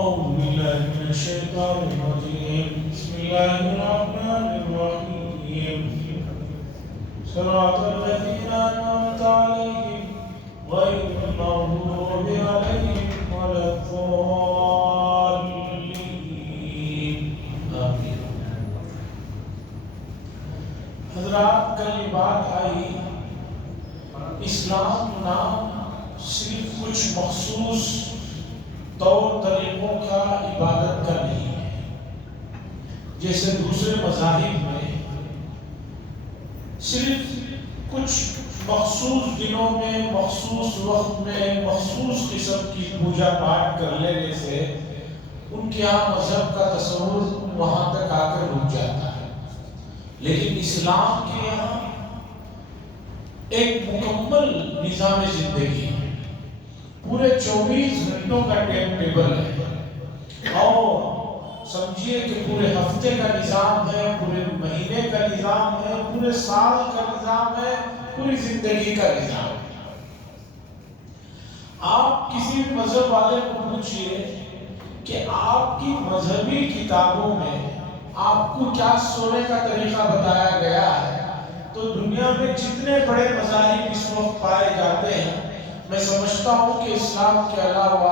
أعوذ بالله من الشيطان الرجيم بسم الله الرحمن الرحيم صراط الذين أنعمت عليهم غير المغضوب عليهم ولا الضالين آمين. حضرات کل یہ بات آئی اسلام نام صرف کچھ مخصوص طور طریقوں کا عبادت کا نہیں ہے. جیسے دوسرے مذاہب میں صرف کچھ مخصوص دنوں میں مخصوص وقت میں مخصوص قسم کی پوجا پاٹ کر لینے سے ان کے یہاں مذہب کا تصور وہاں تک آ کر رک جاتا ہے. لیکن اسلام کے یہاں ایک مکمل نظام زندگی ہے. پورے 24 گھنٹوں کا ٹائم ٹیبل ہے اور سمجھیے کہ پورے ہفتے کا نظام ہے, پورے مہینے کا نظام ہے, پورے سال کا نظام ہے, پوری زندگی کا نظام ہے. آپ کسی مذہب والے کو پوچھئے کہ آپ کی مذہبی کتابوں میں آپ کو کیا سونے کا طریقہ بتایا گیا ہے, تو دنیا میں جتنے بڑے مذاہب اس وقت پائے جاتے ہیں میں سمجھتا ہوں کہ اسلام کے علاوہ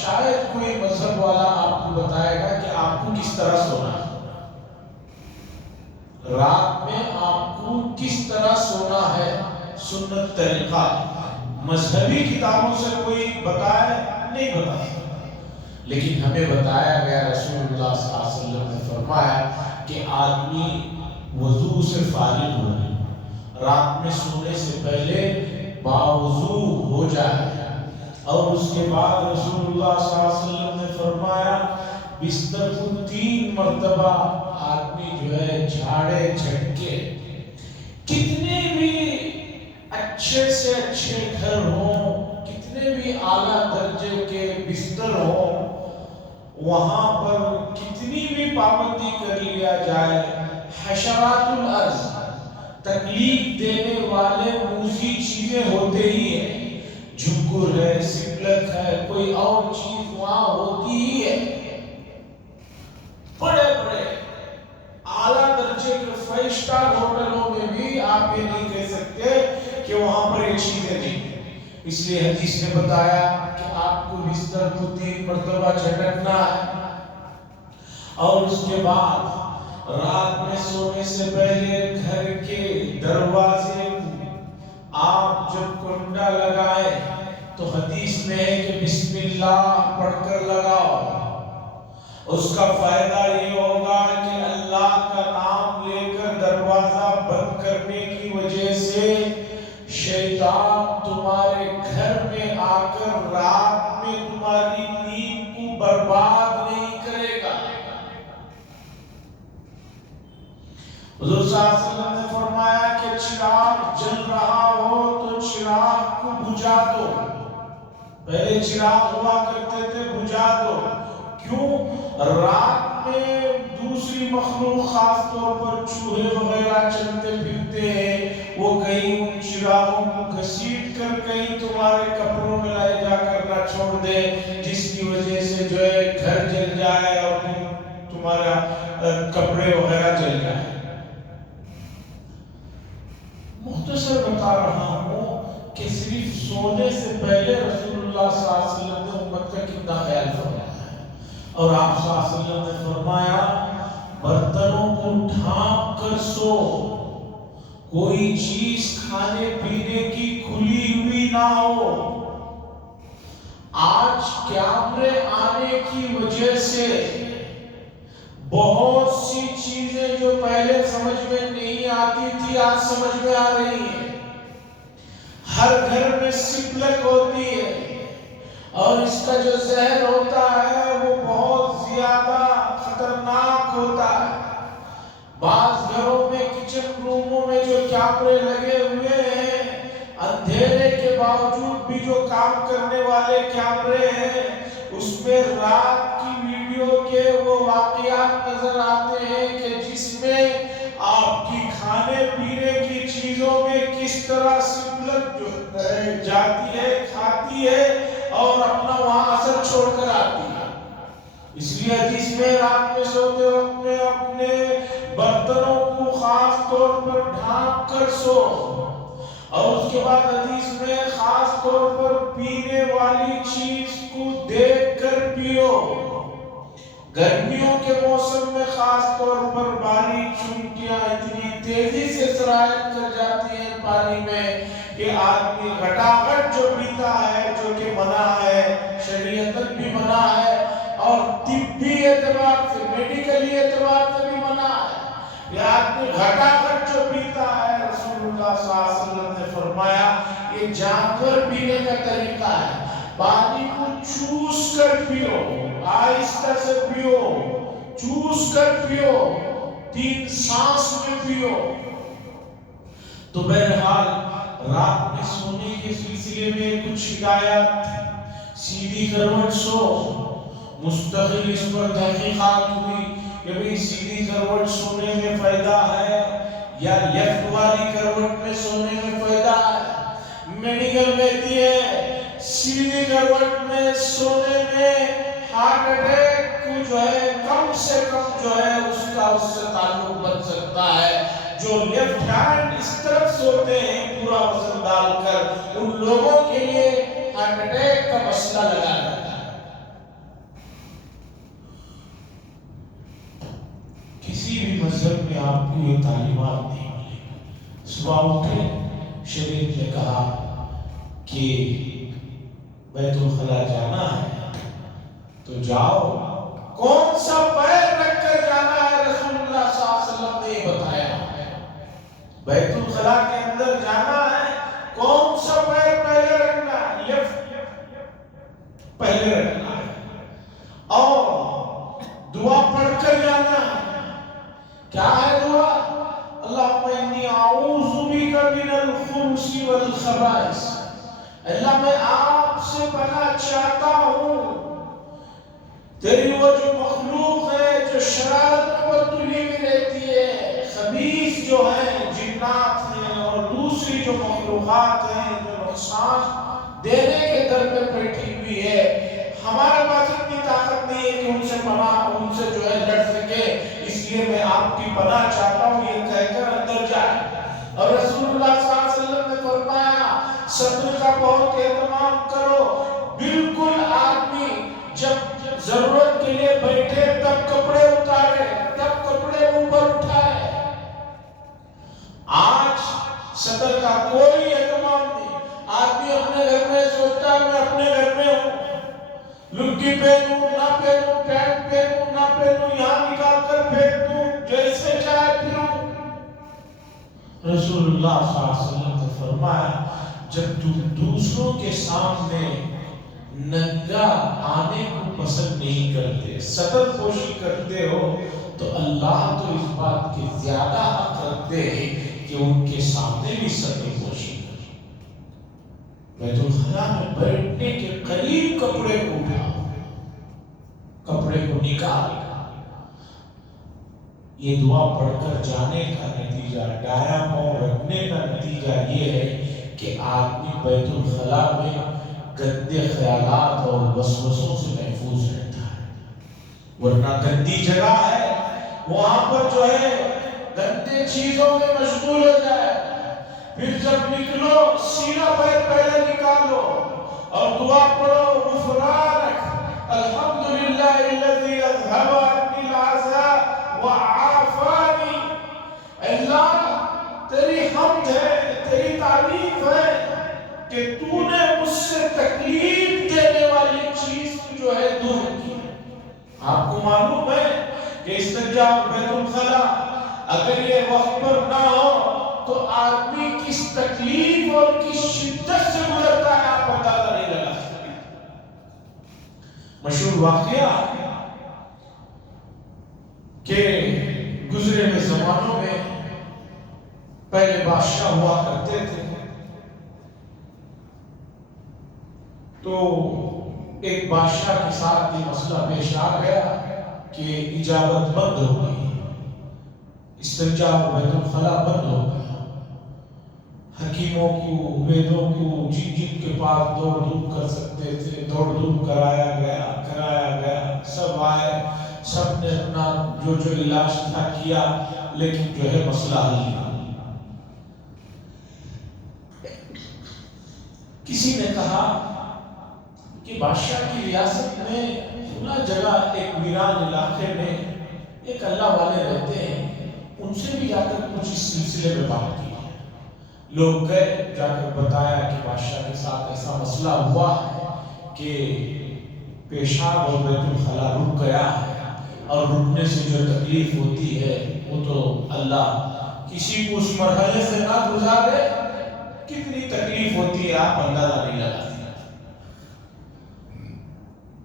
شاید کوئی مذہب والا آپ کو بتائے گا کہ آپ کو کس طرح سونا ہے, رات میں آپ کو کس طرح سونا ہے. سنت طریقہ مذہبی کتابوں سے کوئی بتائے نہیں بتا سکتا, لیکن ہمیں بتایا گیا. رسول اللہ صلی اللہ علیہ وسلم نے فرمایا کہ آدمی وضو سے فارغ ہو رات میں سونے سے پہلے باوضو ہو جائے, اور اس کے بعد رسول اللہ صلی اللہ علیہ وسلم نے فرمایا بستر کو 3 مرتبہ آدمی جو ہے جھاڑے جھٹکے. کتنے بھی اچھے سے اچھے گھر ہوں, کتنے بھی اعلیٰ درجے کے بستر ہوں, وہاں پر کتنی بھی پابندی کر لیا جائے, حشرات الارض تکلیف دینے والے موذی چیزیں ہوتے ہی ہیں. جھنگر ہے, سبلت ہے, کوئی اور چیز وہاں ہوتی ہی ہے. بڑے بڑے اعلیٰ درجے کے 5 سٹار ہوٹلوں میں بھی آپ یہ نہیں کہہ سکتے کہ وہاں پر یہ چیزیں نہیں. اس لیے حدیث نے بتایا کہ آپ کو بستر کو 3 مرتبہ جھٹکنا ہے, اور اس کے بعد رات میں سونے سے پہلے گھر کے دروازے آپ جب کنڈا لگائے تو حدیث میں ہے کہ بسم اللہ پڑھ کر لگاؤ. اس کا فائدہ یہ ہوگا کہ اللہ کا نام لے کر دروازہ بند کرنے کی وجہ سے شیطان تمہارے گھر میں آ کر رات میں تمہاری نیند کو برباد نہیں کرے گا. حضور صلی اللہ علیہ وسلم نے فرمایا کہ چراغ جل رہا ہو تو چراغ کو بجھا دو. پہلے چراغ ہوا کرتے تھے, بجھا دو. کیوں؟ رات میں دوسری مخلوق خاص طور پر چوہے وغیرہ چلتے پھرتے ہیں, وہ کہیں ان چراغوں کو گھسیٹ کر کہیں تمہارے کپڑوں میں لے جا کر نہ چھوڑ دے, جس کی وجہ سے جو ہے گھر جل جائے اور تمہارا کپڑے وغیرہ جل جائے. مختصر بتا رہا ہوں کہ صرف سونے سے پہلے رسول اللہ صلی اللہ علیہ وسلم نے امت کا کتنا خیال فرمایا ہے. اور آپ صلی اللہ علیہ وسلم نے فرمایا برتنوں کو ڈھانپ کر سو, کوئی چیز کھانے پینے کی کھلی ہوئی نہ ہو. آج کیمرے آنے کی وجہ سے بہت سی چیزیں جو پہلے سمجھ میں نہیں آتی تھی آج سمجھ میں آ رہی ہیں. ہر گھر میں سبلت ہوتی ہے اور اس کا جو زہر ہوتا ہے وہ بہت زیادہ خطرناک ہوتا ہے. بعض گھروں میں کچن روموں میں جو کیمرے لگے ہوئے ہیں, اندھیرے کے باوجود بھی جو کام کرنے والے کیمرے ہیں, اس میں رات کی ویڈیو کے وہ واقعات نظر آتے ہیں کہ جس میں آپ کی کھانے پینے کی چیزوں میں کس طرح سبلت جو جاتی ہے, کھاتی ہے اور اپنا وہاں اثر چھوڑ کر آتی ہے. اس لیے حدیث میں رات میں سوتے وقت میں اپنے برتنوں کو خاص طور پر ڈھانپ کر سو، اور اس کے بعد حدیث میں خاص طور پر پینے والی چیز کو دیکھ کر پیو۔ گرمیوں کے موسم میں خاص طور پر باریک چونٹیاں اتنی تیزی سے سرایت کر جاتی ہیں پانی میں کہ آدمی گھٹاگھٹ جو پیتا ہے، جو کہ منع ہے، شریعتاً بھی منع ہے اور طبی اعتبار سے، میڈیکلی اعتبار سے بھی منع ہے۔ یہ آدمی گھٹاگھٹ جو پیتا ہے، رسول اللہ صلی اللہ علیہ وسلم نے فرمایا یہ جانور پینے کا طریقہ ہے۔ پانی کو چوس کر پیو، آہستہ سے پیو، چوس کر پیو، 3 سانس میں پیو۔ تو بہرحال رات میں سونے کے سلسلے میں کچھ ہدایات، سیدھی کروٹ سو، مستقل اس پر تحقیقات ہوئی کہ بھئی سیدھی کروٹ سونے میں فائدہ ہے یا لیفٹ والی کروٹ میں سونے میں فائدہ ہے۔ میڈیکل کہتی ہے سیدھی کروٹ میں سونے میں ہارٹ اٹیک کو جو ہے کم سے کم جو ہے اس سے تعلق بن سکتا ہے۔ جو لیفٹ ہینڈ اس طرف سوتے ہیں پورا وزن ڈال کر، ان لوگوں کے لیے ہارٹ اٹیک کا مسئلہ لگا رہتا ہے۔ کسی بھی مذہب میں آپ کو یہ تعلیمات نہیں ملے۔ صبح اٹھے شریعت نے کہا کہ بیت الخلا جانا ہے تو جاؤ، کون سا پیر رکھ کر جانا ہے رسول اللہ صلی اللہ علیہ وسلم نے یہ بتایا۔ بیت الخلا کے اندر جانا ہے، کون سا پیر پہلے رکھنا ہے؟ لیفٹ پہلے رکھنا ہے، اور دعا پڑھ کر جانا ہے۔ کیا ہے دعا؟ اللہم انی اعوذ بک من الخبث والخبائث، اللہ میں آپ سے پناہ چاہتا ہوں، تیری وہ جو مخلوق ہے جو شرارتوں پر تلی ہوئی رہتی ہے، خبیث جو ہیں، جنات ہیں اور دوسری جو مخلوقات ہیں جو نقصان دینے کے در پہ بیٹھی ہوئی ہے، ہمارے پاس اتنی طاقت نہیں ہے کہ ان سے پناہ، ان سے جو ہے لڑ سکے، اس لیے میں آپ کی پناہ چاہتا ہوں، یہ کہہ کر اندر جائے۔ اور رسول اللہ صلی اللہ علیہ وسلم نے فرمایا صدر کا بہت اہتمام کرو، بالکل آدمی جب ضرورت کے لیے بیٹھے تب کپڑے اتارے، تب کپڑے اوپر اٹھائے۔ آج صدر کا کوئی اہتمام نہیں، آدمی اپنے گھر میں سوچتا ہے میں اپنے گھر میں ہوں، لنگی پہنوں نہ پہنوں، پینٹ پہنوں نہ پہنوں، یہاں نکال کر پھینک دوں، جیسے چاہے پھروں۔ رسول اللہ صلی اللہ علیہ وسلم نے فرمایا جب تم دوسروں کے سامنے ننگا آنے کو پسند نہیں کرتے، ستر پوشی کرتے ہو، تو اللہ تو اس بات کے زیادہ حق رکھتے ہیں کہ ان کے سامنے بھی ستر پوشی کریں۔ بیت الخلا میں بیٹھنے کے قریب کپڑے کو اٹھاؤ، کپڑے کو نکال۔ یہ دعا پڑھ کر جانے کا نتیجہ، دایاں پاؤں رکھنے کا نتیجہ یہ ہے کہ آدمی بیت الخلا میں گندے خیالات اور وسوسوں سے محفوظ رہتا ہے۔ ورنہ گندی جگہ ہے، وہاں پر جو ہے گندے چیزوں میں مشغول ہو جائے، پھر جب نکلو سینہ پیر پہلے نکالو اور دعا پڑھو غفرانک الحمدللہ الذی اذھب عنی العزاء وعافانی، اللہ تیری حمد ہے، تیری تعریف ہے کہ تو نے مجھ سے تکلیف دینے والی چیز جو ہے دور کی۔ آپ کو معلوم ہے کہ استنجا بیت الخلا اگر یہ وقت پر نہ ہو تو آدمی کس تکلیف اور کس شدت سے گزرتا ہے آپ اندازہ نہیں لگا سکتے۔ مشہور واقعہ کہ گزرے ہوئے زمانوں میں پہلے بادشاہ ہوا کرتے تھے، تو ایک بادشاہ کے ساتھ یہ مسئلہ پیش آ گیا کہ اجابت بند ہو گئی، استنجا بیت الخلا بند ہو گیا۔ حکیموں کو، ویدوں کو، جن جن کے پاس دوڑ دھوپ کر سکتے تھے دوڑ دھوپ کرایا گیا، سب آئے، سب نے اپنا جو علاج تھا کیا، لیکن جو ہے مسئلہ حل نہیں۔ کسی نے کہا کہ بادشاہ کی ریاست میں کھلا جگہ ایک ویران علاقے میں ایک اللہ والے رہتے ہیں، ان سے بھی جا کر کچھ اس سلسلے میں بات کی۔ لوگ گئے، جا کر بتایا کہ بادشاہ کے ساتھ ایسا مسئلہ ہوا ہے کہ پیشاب اور بیت الخلا رک گیا ہے، اور رکنے سے جو تکلیف ہوتی ہے وہ تو اللہ کسی کو اس مرحلے سے نہ گزارے، کتنی تکلیف ہوتی ہے آپ اندازہ نہیں لگا سکتے۔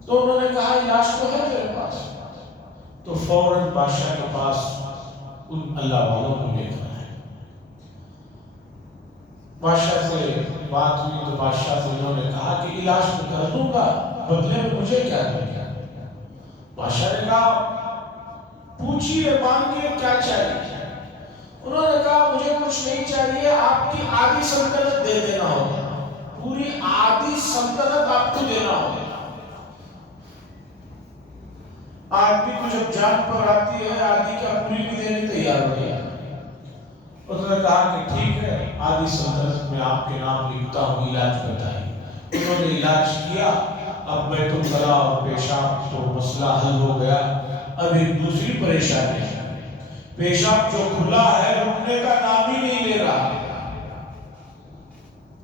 تو انہوں نے کہا علاج تو ہے میرے پاس، تو فوراً بادشاہ کے پاس ان اللہ والوں کو لے کر آئے۔ بادشاہ سے بات ہوئی تو بادشاہ سے انہوں نے کہا کہ علاج تو کر دوں گا، بدلے میں مجھے کیا دیں گے؟ بادشاہ نے کہا پوچھیے، مانگیے، کیا چاہیے؟ انہوں نے کہا مجھے کچھ نہیں چاہیے، آپ کی آدھی سلطنت دے دینا ہوگا، پوری آدھی سلطنت آپ کو دینا ہوگا۔ آدمی کو جب جان پر آتی ہے آدھی کا پوری بھی دینے تیار ہو گیا۔ اس نے کہا کہ ٹھیک ہے، آدھی سلطنت میں آپ کے نام لکھتا ہوں، علاج بتائیے۔ انہوں نے علاج کیا، اب بیت الخلا اور پیشاب تو مسئلہ حل ہو گیا۔ اب ایک دوسری پریشانی ہے، پیشاب جو کھلا ہے رکنے کا نام ہی نہیں لے رہا،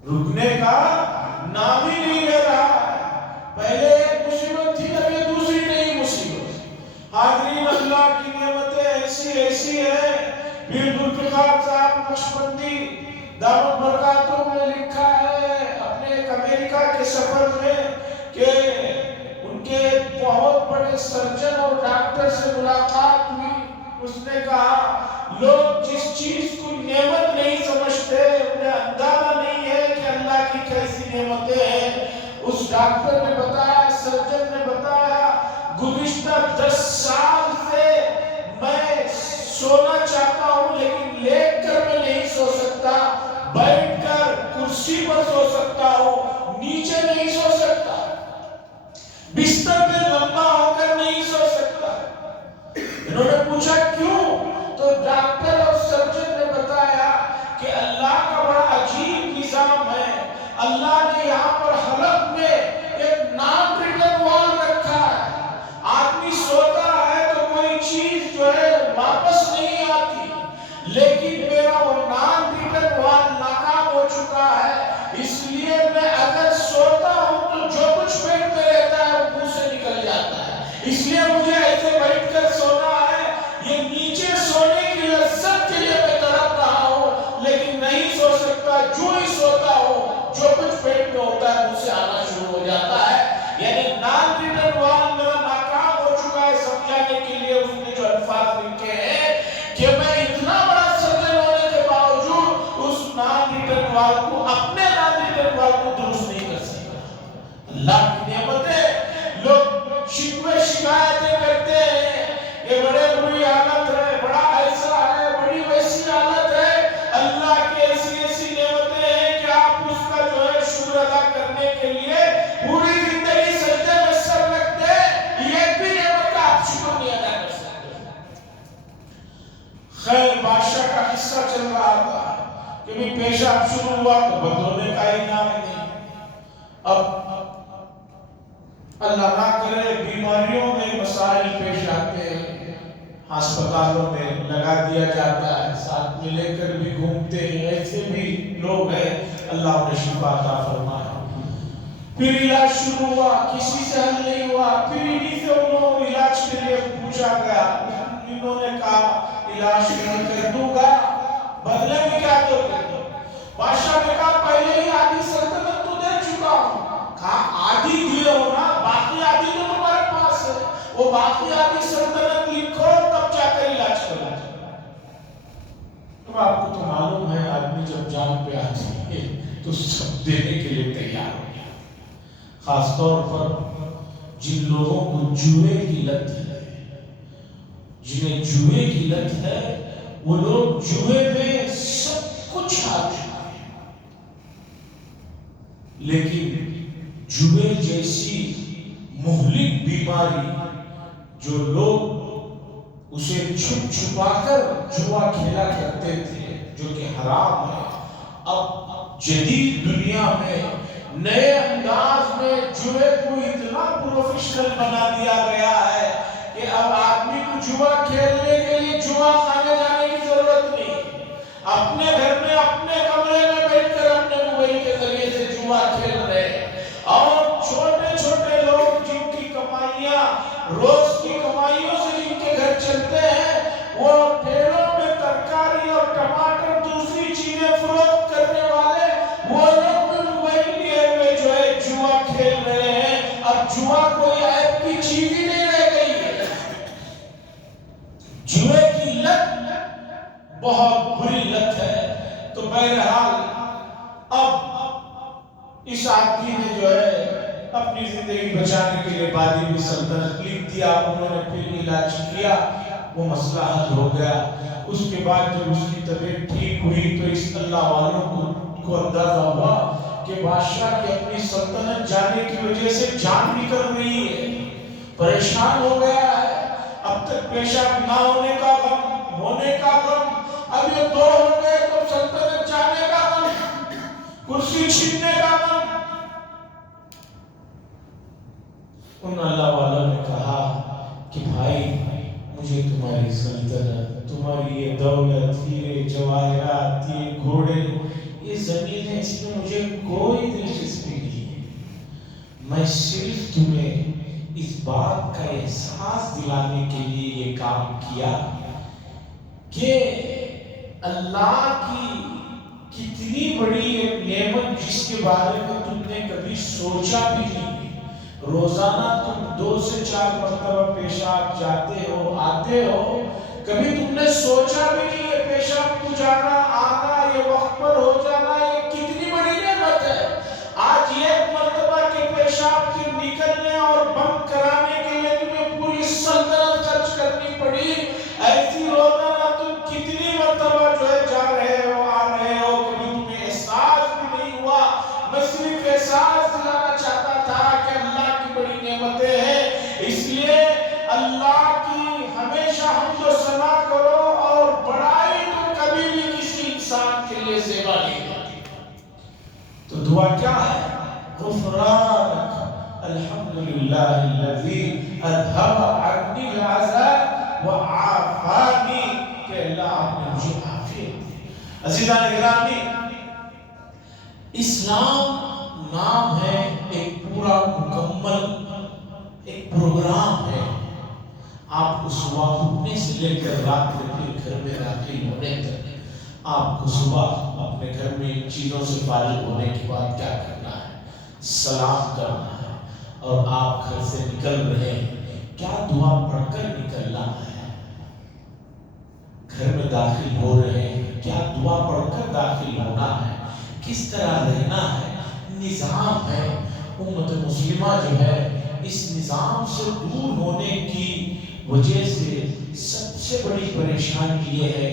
رکنے کا نام ہی نہیں لے رہا۔ پہلے ایک مصیبت تھی، اب یہ دوسری نئی مصیبت۔ حاضرین، اللہ کی نعمتیں ایسی ہیں۔ پیر ذوالفقار صاحب نقشبندی دامت برکاتہ میں لکھا ہے اپنے ایک امریکہ کے سفر میں کہ ان کے بہت بڑے سرجن اور ڈاکٹر سے ملاقات ہوئی۔ اس نے کہا لوگ جس چیز کو نعمت نہیں سمجھتے، انہیں اندازہ نہیں ہے کہ اللہ کی کیسی نعمتیں ہیں۔ اس ڈاکٹر نے بتایا، سرجن نے بتایا، گزشتہ 10 سال سے میں سونا چاہتا ہوں لیکن لیٹ کر میں نہیں سو سکتا، بیٹھ کر کرسی پر سو سکتا ہوں، نیچے نہیں سو سکتا، بستر میں لمبا ہو کر نہیں سو سکتا۔ انہوں نے پوچھا کیوں؟ تو ڈاکٹر اور سرجن نے بتایا کہ اللہ کا بڑا عجیب نظام ہے۔ اللہ نے یہاں پر حلق میں ایک نان ریٹرن وال رکھا ہے، آدمی سوتا ہے تو کوئی چیز جو ہے واپس نہیں آتی، لیکن میرا وہ نان ریٹرن وال ناکام ہو چکا ہے، اس لیے میں اگر سوتا ہوں تو جو کچھ پیٹ میں رہتا ہے وہ منہ سے نکل جاتا ہے، اس لیے مجھے ایسے بیٹھ کر سونا ہے۔ یہ نیچے سونے کی لذت کے لیے میں تڑپ رہا ہوں لیکن نہیں سو سکتا، جو ہی سوتا ہوں جو کچھ پیٹ میں ہوتا ہے منہ سے آنا شروع ہو جاتا ہے۔ یعنی نان ریٹرن وال میرا ناکام ہو چکا ہے۔ سمجھانے کے لیے اس نے جو الفاظ لکھے ہیں کہ میں اتنا بڑا سرجن ہونے کے باوجود اس نان ریٹرن وال کو، اپنے نان ریٹرن وال کو درست نہیں کر سکتا۔ اللہ کی نعمتیں، لوگ شکوے شکایتیں کرتے ہیں، یہ بڑے بری حالت ہے، بڑا ایسا ہے، بڑی ویسی حالت ہے۔ اللہ کی ایسی نعمتیں ہیں کہ آپ اس کا جو ہے شکر ادا کرنے کے لیے پوری زندگی سجدے میں سر رکھ دیں، یہ بھی نعمت کا آپ شکر نہیں ادا کر سکتے۔ خیر، بادشاہ کا قصہ چل رہا تھا کہ بھی پیشاب شروع ہوا تو بند ہونے کا ہی نام نہیں۔ اب اللہ نہ کرے بیماریوں میں مسائل پیش آتے ہیں، ہسپتالوں میں لگا دیا جاتا ہے، ساتھ میں لے کر بھی گھومتے ہیں، ایسے بھی لوگ ہیں، اللہ انہیں شفا عطا فرمائے۔ پھر علاج شروع ہوا، کسی سے حل نہیں ہوا، پھر انہی سے انہوں علاج کے لیے پوچھا گیا، انہوں نے کہا علاج کر دوں گا، بدلے میں کیا دو گے؟ بادشاہ نے کہا پہلے ہی آدھی سلطنت تو دے چکا ہوں۔ کہا آدھی دیے ہو نا، باقی آدھی تو تمہارے پاس ہے، وہ باقی آدھی سلطنت لکھو تب جا کر علاج کرو۔ اب آپ کو تو معلوم ہے آدمی جب جان پہ آتی ہے تو سب دینے کے لیے تیار ہو گیا، خاص طور پر جن لوگوں کو جوئے کی لت ہے، جنہیں جوئے کی لت ہے، وہ لوگ جوئے میں سب کچھ ہار چکے ہیں۔ لیکن جوے جیسی مہلک بیماری جو لوگ اسے چھپ چھپا کر جوا کھیلا کرتے تھے جو کہ حرام ہے، اب جدید دنیا میں نئے انداز میں جوے کو اتنا پروفیشنل بنا دیا گیا ہے کہ اب آدمی کو جوا کھیلنے کے لیے جوا خانے جانے کی ضرورت نہیں، اپنے گھر میں اپنے کمرے میں بیٹھ کر اپنے موبائل کے ذریعے سے جوا کھیل رہے ہیں۔ اور چھوٹے چھوٹے لوگ جن کی کمائیاں روز کی کمائیوں سے جن کے گھر چلتے ہیں، وہ ٹھیلوں میں ترکاری اور ٹماٹر دوسری چیزیں فروخت کرنے والے وہ لوگ بھی موبائل لیے ہوئے جو ہے جوا کھیل رہے ہیں۔ اب جوا کوئی عیب کی چیز ہی نہیں رہ گئی ہے۔ جوے کی لت بہت بری لت ہے۔ تو بہرحال اب اس آدمی نے جو ہے اپنی زندگی بچانے کے لیے بادی بھی سلطنت لکھ دیا، انہوں نے پھر علاج کیا، وہ مسئلہ حل ہو گیا۔ اس کے بعد جب اس کی طبیعت ٹھیک ہوئی تو اس اللہ والوں کو اندازہ ہوا کہ بادشاہ کی اپنی سلطنت جانے کی وجہ سے جان نکل رہی ہے، پریشان ہو گیا ہے۔ اب تک پیشاب نہ ہونے کا غم، ہونے کا غم، اب یہ دو ہو گئے تو سلطنت جانے کا غم، کرسی چھیننے کا غم۔ ان اللہ والوں نے کہا کہ بھائی مجھے تمہاری سلطنت، تمہاری یہ دولت، ہیرے جواہرات، یہ گھوڑے، یہ زمینیں، اس میں مجھے کوئی دلچسپی نہیں ہے۔ میں صرف تمہیں اس بات کا احساس دلانے کے لیے یہ کام کیا کہ اللہ کی کتنی بڑی ایک نعمت جس کے بارے میں تم نے کبھی سوچا بھی نہیں۔ روزانہ تم 2 سے 4 مرتبہ پیشاب جاتے ہو، آتے ہو، کبھی تم نے سوچا بھی نہیں یہ پیشاب کو جانا آنا، یہ وقت پر ہو جانا، یہ کتنی بڑی نعمت ہے۔ آج ایک مرتبہ کے پیشاب کے نکلنے اور بند کرانے کے لیے تمہیں پوری سلطنت خرچ کرنی پڑی، ایسی روزانہ تم کتنی مرتبہ جو ہے جا رہے ہو، آ رہے ہو، کبھی تمہیں احساس بھی نہیں ہوا۔ میں صرف احساس دلانا چاہتا تھا کہ اللہ کی بڑی نعمتیں ہیں، اس لیے اللہ کی ہمیشہ حمد و ثنا کرو، اور بڑائی تو کبھی بھی کسی انسان کے لیے زیبا نہیں ہوتی۔ تو دعا کیا ہے؟ غفرانک الحمدللہ الذی اذھب عنی العذاب وعافانی، کہ اللہ آپ نے مجھے عافیت دی۔ عزیزان گرامی، اسلام نام ہے ایک پورا مکمل ایک پروگرام ہے۔ آپ کو صبح اٹھنے سے لے کر رات میں اپنے گھر میں داخل ہونے تک، آپ کو صبح اپنے گھر میں ان چیزوں سے فارغ ہونے کے بعد کیا کرنا ہے؟ سلام کرنا ہے، اور آپ گھر سے نکل رہے ہیں کیا دعا پڑھ کر نکلنا ہے؟ گھر میں داخل ہو رہے ہیں کیا دعا پڑھ کر داخل ہونا ہے؟ کس طرح رہنا ہے؟ نظام ہے۔ امت مسلمہ جو ہے اس نظام سے دور ہونے کی وجہ سے سب سے بڑی پریشانی یہ ہے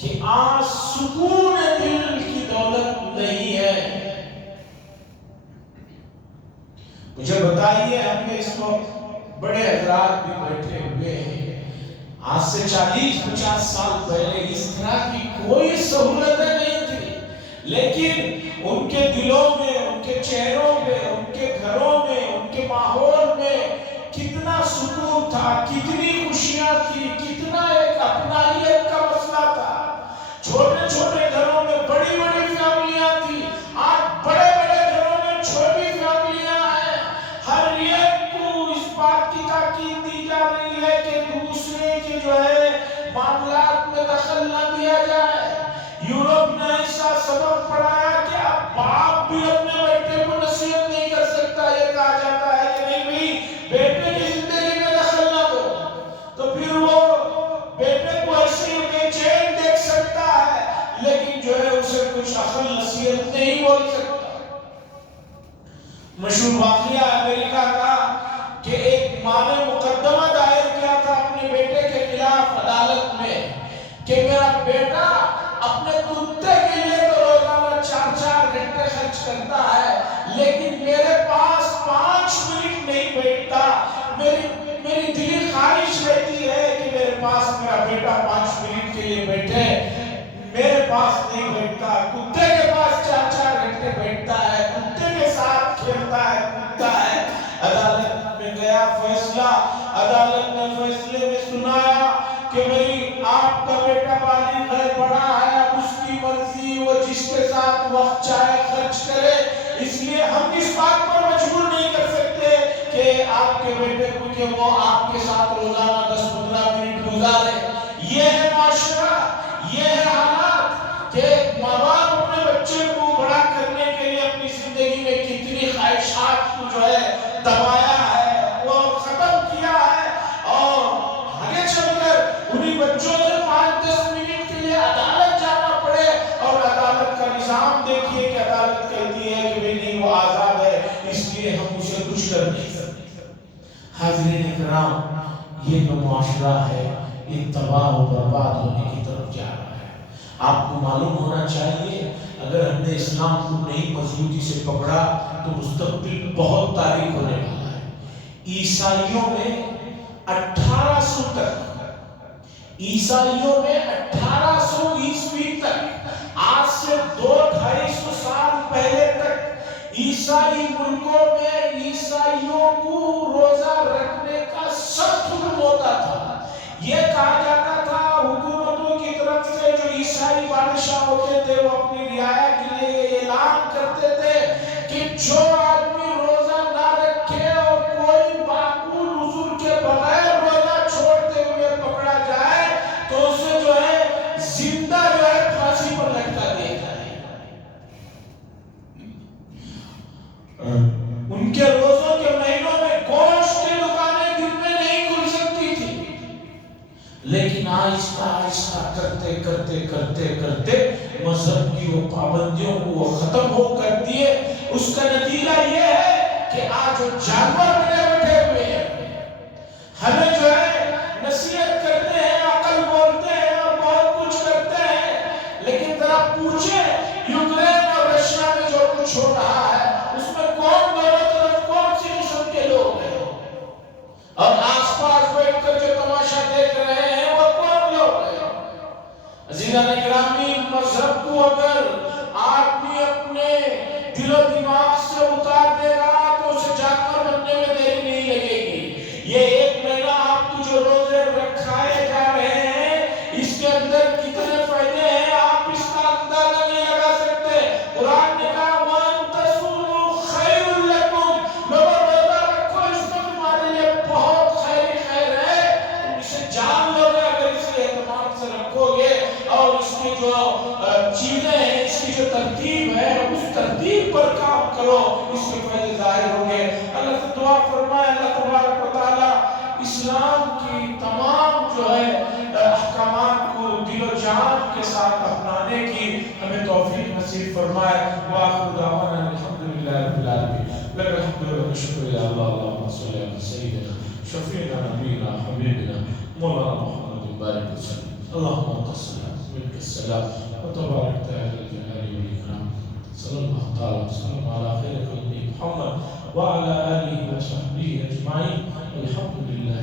کہ آج سکون دل کی دولت نہیں ہے۔ مجھے بتائیے، ہم نے اس وقت بڑے حضرات بھی بیٹھے ہوئے ہیں، آج سے 40-50 سال پہلے اس طرح کی کوئی سہولتیں نہیں تھی، لیکن ان کے دلوں میں، ان کے چہروں میں، ان کے گھروں میں، ان کے ماحول میں کتنا سکون تھا، کتنی خوشیاں تھی، کتنا ایک اپنائیت کا مسئلہ تھا۔ چھوٹے چھوٹے گھروں میں بڑی بڑی فیملیاں تھی، آج بڑے بڑے گھروں میں چھوٹی فیملیاں ہیں۔ ہر ایک کو اس بات کی تاکید دی جا رہی ہے کہ دوسرے کے جو ہے معاملات میں دخل نہ دیا جائے۔ یورپ نے ایسا سبق پڑھایا کہ اب باپ بھی اپنے بیٹے کو نصیحت نہیں کر سکتا، یہ کہا جاتا ہے کہ نہیں بھائی بیٹے کی زندگی میں دخل نہ دو، تو پھر وہ بیٹے کو ایسے بے چین دیکھ سکتا ہے، لیکن جو ہے اسے کچھ عقل نصیحت نہیں بول سکتا۔ مشہور واقعہ امریکہ کا کہ ایک ماں نے مقدمہ دائر کیا تھا اپنے بیٹے کے خلاف عدالت میں کہ میرا بیٹا اپنے کتے کے لیے تو روزانہ 4-4 گھنٹے خرچ کرتا ہے، لیکن ساتھ وقت چاہے خرچ کرے، اس لیے ہم اس بات پر مجبور نہیں کر سکتے کہ آپ کے بیٹے کو کہ وہ آپ کے ساتھ روزانہ 10-15 منٹ گزارے۔ یہ ہے معاشرہ، یہ ہے حالات کہ ماں باپ اپنے بچے کو بڑا کرنے کے لیے اپنی زندگی میں کتنی خواہشات کو جو ہے دبایا ہے، وہ ختم کیا ہے، اور آگے چل کر انہی بچوں سے 5-10 منٹ کے لیے عدالت جانا پڑے، اور عدالت کا نظام دیکھیے کہ عدالت کہتی ہے کہ بھئی نہیں وہ آزاد ہے، اس لیے ہم اسے کچھ کر نہیں سکتے۔ حاضرین کرام، یہ جو معاشرہ ہے یہ تباہ و برباد ہونے کی طرف جا رہا ہے۔ آپ کو معلوم ہونا چاہیے اگر ہم نے اسلام کو نہیں مضبوطی سے پکڑا تو مستقبل بہت تاریک ہونے والا ہے۔ عیسائیوں میں 1800 عیسوی تک، آج سے 200-250 سال پہلے تک عیسائی ملکوں میں عیسائیوں کو روزہ رکھنے کا سخت حکم ہوتا تھا۔ یہ کہا جاتا تھا حکومتوں کی طرف سے، جو عیسائی بادشاہ ہوتے تھے وہ اپنی رعایا کے لیے یہ اعلان کرتے تھے کہ جو آدمی روزہ نہ رکھے اور کوئی معقول عذر کے بغیر روزہ چھوڑتے ہوئے پکڑا جائے تو اسے جو ہے زندہ جو ہے پھانسی پر لٹکا دیا جائے۔ ان کے روزوں کے مہینوں میں گوشت کی دکانیں دن میں نہیں کھل سکتی تھی، لیکن آہستہ آہستہ کرتے کرتے کرتے کرتے مذہب کی وہ پابندیوں کو وہ ختم ہو کر دیے۔ اس کا نتیجہ یہ ہے کہ آج وہ جانور بنے بیٹھے ہوئے ہیں، ہمیں جو ہے نصیحت کرتے ہیں، عقل بولتے ہیں اور بہت کچھ کرتے ہیں، لیکن ذرا پوچھیں یوکرین اور رشیا میں جو کچھ ہو رہا ہے اس میں کون دونوں طرف کون سی قسم کے لوگ ہیں، اور آس پاس بیٹھ کر جو تماشا دیکھ رہے ہیں وہ کون لوگ ہیں؟ عزیزان اکرامی، مذہب کو اگر آدمی اپنے دل و دماغ سے اتار دے گا تو اسے جانور بننے میں دیری نہیں لگے گی۔ یہ ایک مہینہ آپ کو جو روزے رکھائے جا رہے ہیں اس کے اندر کتنے فائدے ہیں آپ اس کا اندازہ نہیں لگا سکتے۔ قرآن نے کہا وَأَن تَصُومُوا خَيْرٌ لَكُمْ، لوگوں روزہ رکھو، اس میں تمہارے لیے بہت خیر ہے، تم اسے جان لو گے اگر اس کے اہتمام سے رکھو گے، اور اس کی جو چیزیں ہیں، اس کی جو ترتیب ہے اس ترتیب پر کام کرو، اس کے فائدے ظاہر ہوں گے۔ اللہ سے دعا فرمائے اللہ تبارک و تعالی اسلام کی تمام جو ہے احکامات کو دل و جان کے ساتھ اپنانے کی ہمیں توفیق نصیب فرمائے۔ وآخر دعوانا الحمدللہ رب العالمین، لک الحمد و لک الشکر یا اللہ، اللہم صلی علی سیدنا شفیعنا نبینا حبیبنا مولانا محمد بارک وسلم، اللہم انت السلام منک السلام وتبارک علی الجلال والاکرام، صلی اللہ تعالی وسلم علی خیر خلق محمد وعلى آلہ وصحبہ اجمعین، الحمدللہ۔